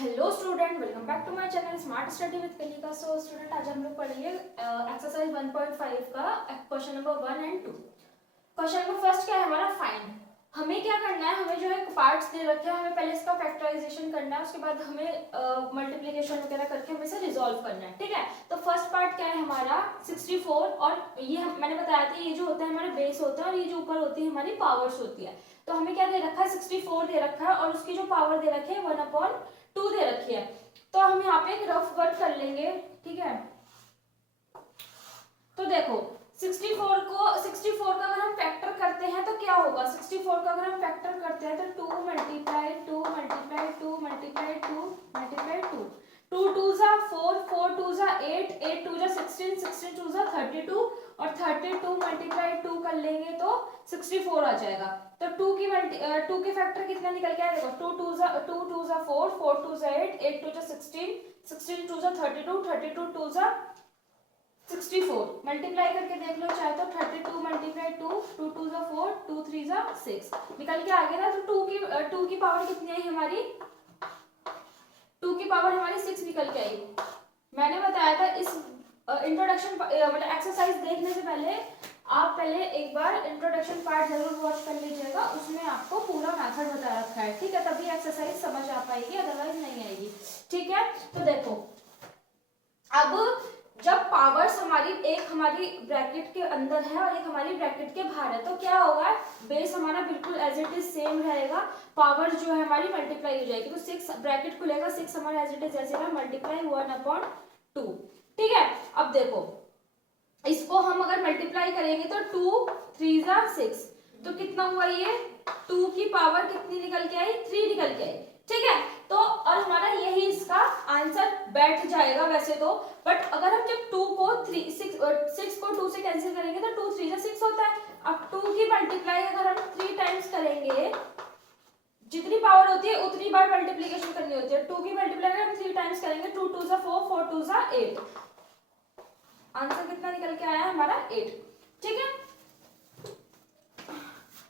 Hello student, welcome back to my channel smart study with Kanika. So student, आज हम लोग पढ़ेंगे एक्सरसाइज 1.5 का question number 1 and 2। Question number first क्या है हमारा, फाइंड। हमें क्या करना है, हमें जो है पार्ट्स दे रखे हैं, हमें पहले इसका फैक्टराइजेशन करना है, उसके बाद हमें मल्टीप्लिकेशन वगैरह करके हमें इसे रिजॉल्व करना है। ठीक है, तो फर्स्ट पार्ट क्या है हमारा 64, और ये मैंने बताया था, ये जो होता है हमारा बेस होता है और ये जो ऊपर होती है हमारी पावर्स होती है। तो हमें क्या दे रखा है, 64 दे रखा है और उसकी जो पावर दे रखी है 1/2 दे रखी है। तो हम यहाँ पे एक रफ वर्क कर लेंगे। ठीक है, तो देखो 64 का अगर हम फैक्टर करते हैं तो क्या होगा, 64 का अगर हम फैक्टर करते हैं तो 2 मल्टीप्लाई 2 मल्टीप्लाई 2 मल्टीप्लाई 2 मल्टीप्लाई 2, 2 2 जा 4, 4 2 जा 8, 8 2 जा 16, 16 2 जा 32 और 32 मल्टीप्लाई 2 कर लेंगे तो 64 आ जाएगा। तो 2 की फैक्टर कितना निकल के आएगा, 2 2 जा 4, 4 2 जा 8, 8 2 जा 16, 16 2 जा 32, 32 2 जा 64। मल्टीप्लाई करके देख लो चाहे तो 32 मल्टीप्लाई 2, 2 2 जा 4, 2 3 जा 6 निकल के आ गया ना। तो 2 की पावर कितनी आई हमारी, 2 की पावर हमारी 6 निकल के आई। मैंने बताया था इस इंट्रोडक्शन मतलब एक्सरसाइज देखने से पहले आप पहले एक बार इंट्रोडक्शन पार्ट जरूर वॉच कर लीजिएगा, उसमें आपको पूरा मेथड बता रखा है। ठीक है, तभी एक्सरसाइज समझ आ पाएगी, अदरवाइज नहीं आएगी। ठीक है, तो देखो अब जब पावर्स हमारी एक हमारी ब्रैकेट के अंदर है और एक हमारी ब्रैकेट के बाहर है तो क्या होगा, बेस हमारा बिल्कुल एज इट इज सेम रहेगा, पावर जो है हमारी मल्टीप्लाई हो जाएगी। तो 6 ब्रैकेट खुलेगा, 6 हमारा एज इट इज ऐसे रहा, मल्टीप्लाई 1/2। ठीक है, अब देखो इसको हम अगर मल्टीप्लाई करेंगे तो 2 3 जा 6, तो कितना हुआ ये, 2 की पावर कितनी निकल के आई, 3 निकल के आई। ठीक है, तो और हमारा यही इसका आंसर बैठ जाएगा वैसे तो, बट अगर हम जब 2 को 6 को 2 से कैंसिल करेंगे तो 2 3 जा 6 होता है। अब 2 की मल्टीप्लाई अगर हम 3 टाइम्स करेंगे, जितनी पावर होती है उतनी बार मल्टीप्लिकेशन करनी होती है। 2 की मल्टीप्लाई अगर हम 3 टाइम्स करेंगे, 2 2 जा 4, 4 2 जा 8, आंसर कितना निकल के आया हमारा 8। ठीक है,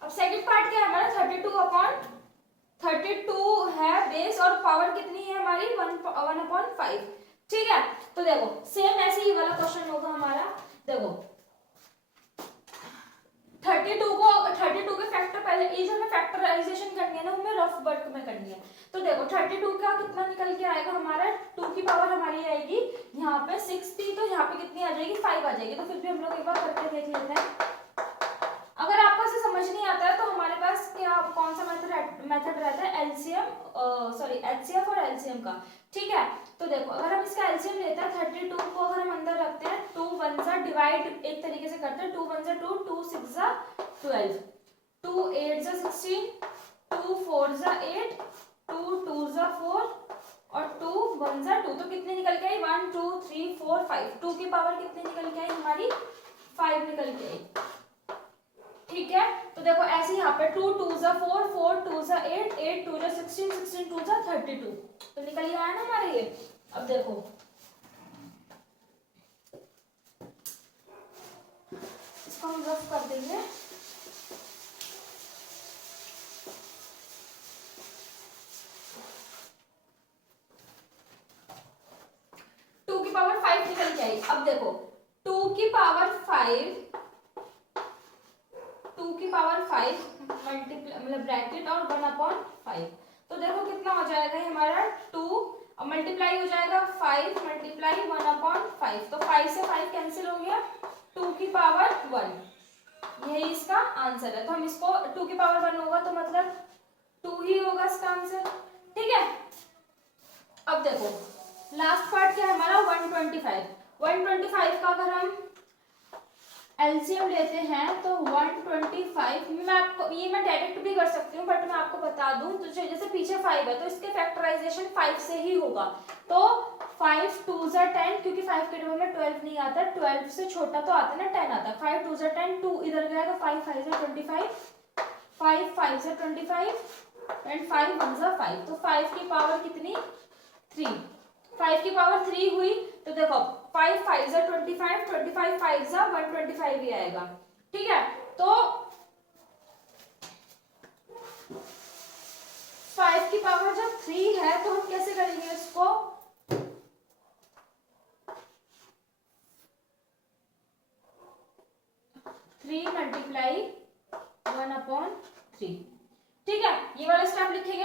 अब सेकंड पार्ट क्या है हमारा, 32 है बेस और पावर कितनी है हमारी 1/5। ठीक है, तो देखो सेम ऐसे ही वाला क्वेश्चन होगा हमारा। देखो 32 के फैक्टर पहले, ये जो हमें फैक्टराइजेशन करनी है ना, हमें रफ वर्क में करनी है। तो देखो 32 का कितना निकल के आएगा हमारा, 2 की पावर हमारी आएगी यहाँ पे 6 थी, तो यहाँ पे कितनी आ जाएगी, 5 आ जाएगी। तो फिर भी हम लोग एक बार करके देख लेते हैं। अगर आपको इसे समझ नहीं आता है तो हमारे पास क्या कौन सा मेथड रहता है, एचसीएफ और एलसीएम का। ठीक है, तो देखो अगर हम इसका एलसीएम लेते हैं, 32 को अगर हम अंदर रखते हैं, 2 1 जा डिवाइड एक तरीके से करते हैं, 2 1 जा 2, 2 6 जा 12, 2 8 जा 16, 2 4 जा 8, 2 2 जा 4 और 2 1 जा 2, तो कितनी निकल के आई, 1 2 3 4 5। 2 की पावर कितनी निकल के आई हमारी, 5 निकल के आई। ठीक है, तो देखो ऐसे यहाँ पे 2 2 जा 4, 4 2 जा 8, 8 2 जा 16, 16 2 जा 32, तो निकल के आया ना हमारे ये। अब देखो इसको हम रफ कर देंगे। टू की पावर 5 निकल के आई। अब देखो 2 की पावर 5 मल्टीप्लाई मतलब ब्रैकेट और 1/5, तो देखो कितना हो जाएगा हमारा 2 मल्टीप्लाई हो जाएगा 5 मल्टीप्लाई 1/5, तो 5 से 5 कैंसिल हो गया, 2 की पावर 1, यही इसका आंसर है। तो हम इसको 2 की पावर 1 होगा तो मतलब 2 ही होगा इसका आंसर। ठीक है, अब देखो लास्ट पार्ट क्या है हमारा 125 का अगर हम एलसीएम लेते हैं तो 125 मैं डायरेक्ट भी कर सकती हूँ, बट मैं आपको बता दूं तो जैसे पीछे 5 है तो इसके फैक्टराइजेशन 5 से ही होगा। तो 5 2 जा 10, क्योंकि 5 के टेबल में 12 नहीं आता, 12 से छोटा तो आता है ना, 10 आता है। 5 2 जा 10, 2 इधर गया तो 5 5 जा 25, 5 5 जा 25 एंड 5 1 जा 5, तो 5 की पावर कितनी 3, 5 की पावर 3 हुई। तो देखो 5 5 जा 25, 25 5 जा 125 ही आएगा। ठीक है, तो 5 की पावर जब 3 है तो हम कैसे करेंगे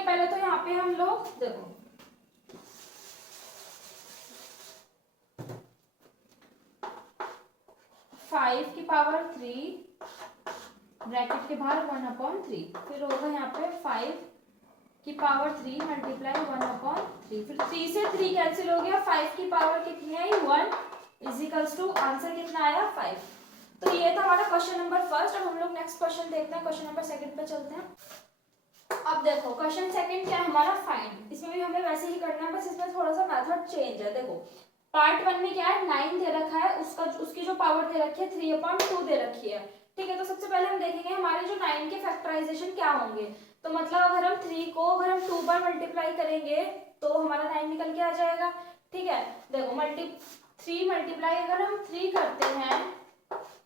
पहले तो यहाँ पे हम लोग देखो 5 की पावर 3 ब्रैकेट के बाहर 1/3, फिर होगा यहाँ पे 5 की पावर 3 मल्टीप्लाई 1/3, फिर 3 से 3 कैंसिल हो गया, 5 की पावर कितनी आई 1 इजिकल्स टू आंसर कितना आया 5। तो ये था हमारा क्वेश्चन नंबर फर्स्ट। अब हम लोग नेक्स्ट क्वेश्चन देखते हैं, क्वेश्चन नंबर सेकंड पे चलते हैं। अब देखो क्वेश्चन सेकंड क्या है हमारा फाइंड, इसमें भी हमें वैसे ही करना है, बस इसमें थोड़ा सा मेथड चेंज है। देखो पार्ट 1 में क्या है 9 दे रखा है, उसकी जो पावर दे रखी है 3/2 दे रखी है, ठीक है। तो सबसे पहले हम देखेंगे हमारे जो 9 के फैक्टराइजेशन क्या होंगे। तो मतलब अगर हम 3 को अगर हम 2 बार मल्टीप्लाई करेंगे तो हमारा 9 निकल के आ जाएगा, ठीक है। देखो 3 मल्टीप्लाई अगर हम 3 करते हैं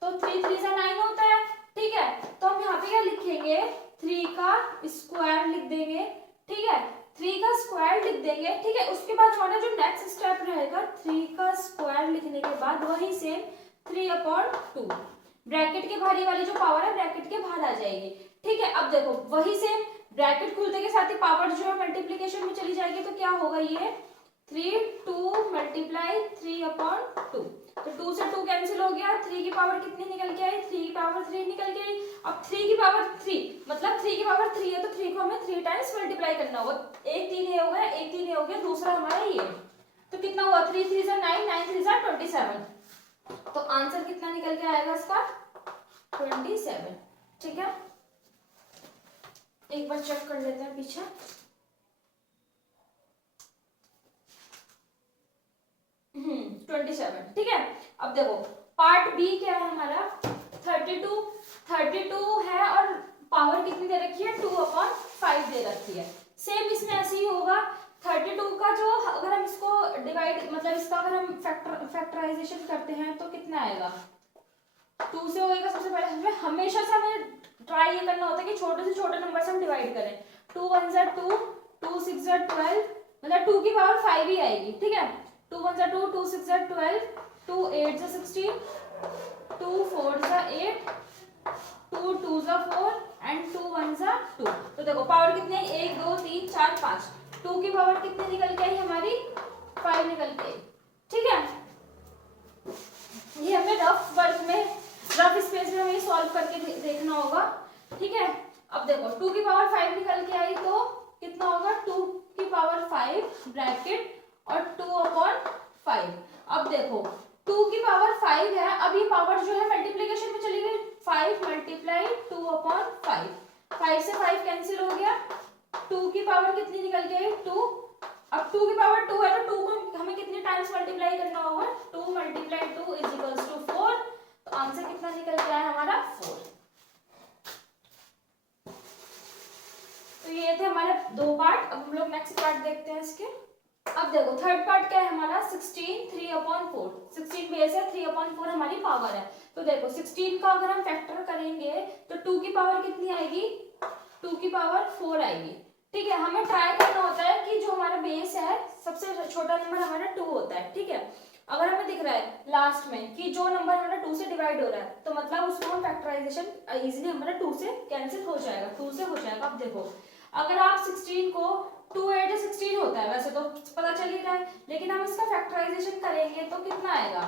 तो 3 3 से 9 होता है, ठीक है। तो हम यहाँ पे क्या लिखेंगे 3 का स्क्वायर लिख देंगे, ठीक है। 3 का स्क्वायर लिख देंगे, ठीक है। उसके बाद हमारा जो नेक्स्ट स्टेप रहेगा 3 का स्क्वायर लिखने के बाद वही सेम 3/2 ब्रैकेट के बाहर वाली जो पावर है ब्रैकेट के बाहर आ जाएगी, ठीक है। अब देखो वही सेम ब्रैकेट खुलते के साथ ही पावर जो है मल्टीप्लिकेशन में चली जाएगी, तो क्या होगा ये 2 मल्टीप्लाई 3/2, तो 2 से 2 कैंसिल हो गया, 3 की पावर कितनी निकल के आई 3 की पावर 3 निकल के आई। अब 3 की पावर 3 मतलब 3 की पावर 3 है तो 3 को हमें 3 टाइम्स मल्टीप्लाई करना होगा। एक 3 ये हो गया, एक 3 ये हो गया, दूसरा हमारा ये, तो कितना हुआ 3 3 जा 9 9 3 जा 27, तो आंसर कितना निकल के आएगा इसका 27, ठीक है। एक बार चेक कर लेते हैं पीछे। हम्म 27, ठीक है। अब देखो पार्ट बी क्या है हमारा 32 है और पावर कितनी दे रखी है 2/5 दे रखी है। सेम इसमें ऐसे ही होगा 32 का जो अगर हम इसको डिवाइड मतलब इसका अगर हम फैक्टराइजेशन करते हैं तो कितना आएगा 2 से होएगा। सबसे पहले हमें हमेशा से हमें ट्राई ये करना होता है कि छोटे से छोटे नंबर से हम डिवाइड करें। 2 1 जा 2, 2 6 जा 12, मतलब 2 की पावर 5 ही आएगी, ठीक है। 2 1 जा 2, 2 6 जा 12, 2 8 जा 16, 2 4 जा 8, 2 2 जा 4 एंड 2 1 जा 2। तो देखो पावर कितनी है 1 2 3 4 5, 2 की पावर कितनी निकल के आई हमारी 5 निकल के आई, ठीक है। ये हमें रफ वर्क में रफ स्पेस में हमें सॉल्व करके देखना होगा, ठीक है। अब देखो 2 की पावर 5 निकल के आई तो कितना होगा 2 की पावर 5 ब्रैकेट और 2/5। अब देखो 2 की पावर 5 है, अब ये पावर जो है मल्टीप्लिकेशन में चली गई, 5 मल्टीप्लाई 2/5, 5 से 5 कैंसिल हो गया, 2 की पावर कितनी निकल के आई 2। अब 2 की पावर 2 है तो 2 को हमें कितने टाइम्स मल्टीप्लाई करना होगा 2 मल्टीप्लाई 2 इज इक्वल्स टू 4, तो आंसर कितना निकल के आया हमारा 4। तो ये थे हमारे 2 पार्ट। अब हम लोग नेक्स्ट पार्ट देखते हैं इसके। अब देखो थर्ड पार्ट क्या है हमारा 16 3/4, 16 बेस है 3/4 हमारी पावर है। तो देखो 16 का अगर हम फैक्टर करेंगे तो 2 की पावर कितनी आएगी 2 की पावर 4 आएगी, ठीक है। हमें ट्राई करना होता है कि जो हमारा बेस है सबसे छोटा नंबर हमारा 2 होता है, ठीक है। अगर हमें दिख रहा है लास्ट में कि जो नंबर हमारा 2 से डिवाइड हो रहा है तो मतलब उसको हम फैक्टराइजेशन इजीली हमारा 2 से कैंसिल हो जाएगा, 2 से हो जाएगा। अब देखो अगर आप 16 को 2 8 16 होता है वैसे तो पता चल ही रहा है, लेकिन हम इसका फैक्टराइजेशन करेंगे तो कितना आएगा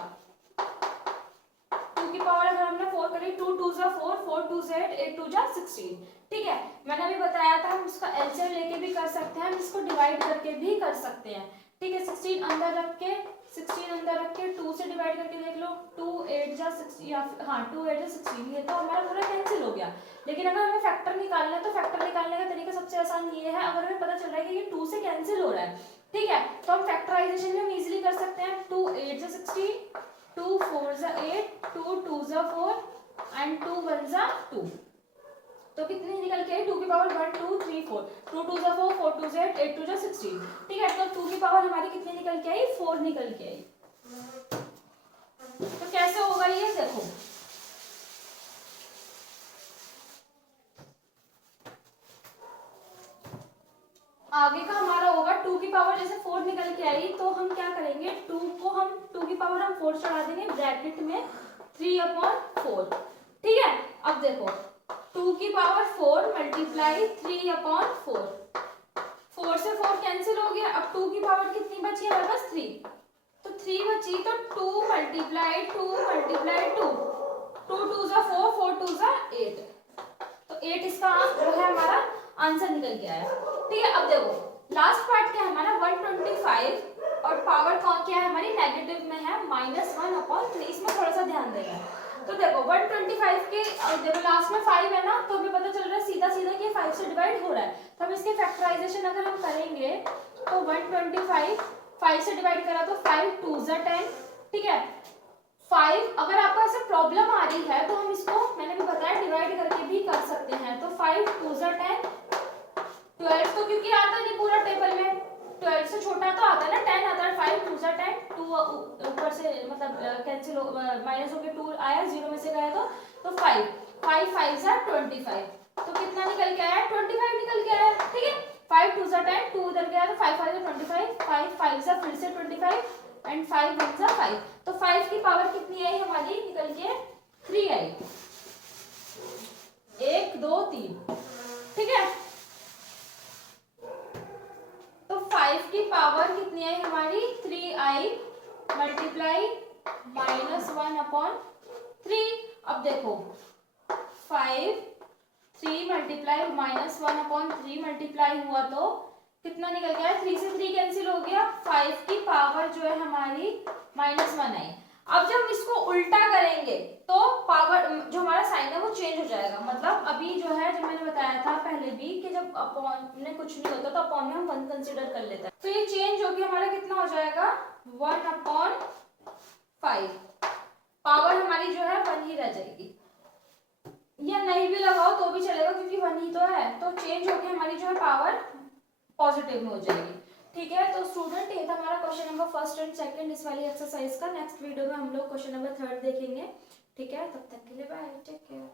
2 की पावर अगर हमने 4 करी 2 2 जा 4, 4 2 जा 8, 8 2 जा 16, ठीक है। मैंने अभी बताया था हम इसका एलसीएम लेके भी कर सकते हैं, हम इसको डिवाइड करके भी कर सकते हैं, ठीक है। 16 अंदर रख के 2 से डिवाइड करके देख लो 2 8 जा 6 या हाँ 2 8 जा 16, ये तो हमारा पूरा कैंसिल हो गया। लेकिन अगर हमें फैक्टर निकालना है तो फैक्टर निकालने का तरीका सबसे आसान ये है, अगर हमें पता चल रहा है कि ये 2 से कैंसिल हो रहा है, ठीक है, तो हम फैक्टराइजेशन में हम इजीली कर सकते हैं। 2 8 जा 16, 2 4 जा 8, 2 2 जा 4 एंड 2 1 जा 2, तो कितनी निकल के आई 2 की पावर 1 2 3 4, 2 2 जा 4, 4 2 जा 8, 8 2 जा 16, ठीक है। तो 2 की पावर हमारी कितनी निकल के आई 4 निकल के आई। तो कैसे होगा ये देखो आगे का हमारा होगा 2 की पावर जैसे 4 निकल के आई तो हम क्या करेंगे 2 की पावर हम 4 चढ़ा देंगे ब्रैकेट में 3/4, ठीक है। अब देखो 2 की पावर 4 मल्टीप्लाई 3/4, 4 से 4 कैंसिल हो गया। अब 2 की पावर कितनी बची है हमारे पास 3, तो 3 बची, तो 2 मल्टीप्लाई 2 मल्टीप्लाई 2, 2 2 जा 4, 4 2 जा 8, तो 8 इसका जो है हमारा आंसर निकल के आया। ठीक है, अब देखो लास्ट पार्ट क्या है हमारा 125 और पावर कौन क्या है हमारी नेगेटिव में है -1/3, इसमें थोड़ा सा ध्यान देगा। तो देखो 125 के देखो लास्ट में 5 है ना, तो हमें पता चल रहा है सीधा सीधा कि 5 से डिवाइड हो रहा है, तो हम इसके फैक्टराइजेशन अगर हम करेंगे तो 125 5 से डिवाइड करा तो 5 2 जा 10। ठीक है, 5 अगर आपको ऐसे प्रॉब्लम आ रही है तो हम इसको मैंने भी बताया डिवाइड करके भी कर सकते हैं, तो 5 2 जा 10, 12 तो क्योंकि आता नहीं पूरा टेबल में, 12 से छोटा तो आता है ना 10 आता है, 5 2 जा 10, 2 ऊपर से मतलब कैंसिल माइनस होके 2 आया, 0 में से गया तो 5 5 5 जा 25, तो कितना निकल के आया 25 निकल के आया। ठीक है, 5 2 जा 10, 2 इधर गया तो 5 5 जा 25, 5 5 जा फिर से 25 एंड 5 1 जा 5, तो 5 की पावर कितनी आई हमारी निकल के 3 आई, 1 2 3। ठीक है, तो 5 की पावर कितनी आई हमारी 3 आई मल्टीप्लाई -1/3। अब देखो 5 3 मल्टीप्लाई -1/3 मल्टीप्लाई हुआ तो कितना निकल गया, 3 से 3 कैंसिल हो गया, 5 की पावर जो है हमारी -1 आई। अब जब इसको उल्टा करेंगे तो पावर जो हमारा साइन है वो चेंज हो जाएगा, मतलब अभी जो है जब मैंने बताया था पहले भी कि जब अपॉन में कुछ नहीं होता तो अपॉन में हम 1 कंसीडर कर लेते हैं, तो ये चेंज होके हमारा कितना हो जाएगा 1/5, पावर हमारी जो है 1 ही रह जाएगी, या नहीं भी लगाओ तो भी चलेगा क्योंकि 1 ही तो है, तो चेंज होके हमारी जो है पावर पॉजिटिव में हो जाएगी। ठीक है, तो स्टूडेंट ये था हमारा question number first and second इस वाली एक्सरसाइज का। नेक्स्ट वीडियो में हम लोग क्वेश्चन नंबर थर्ड देखेंगे। ठीक है, तब तक के लिए बाय, टेक केयर।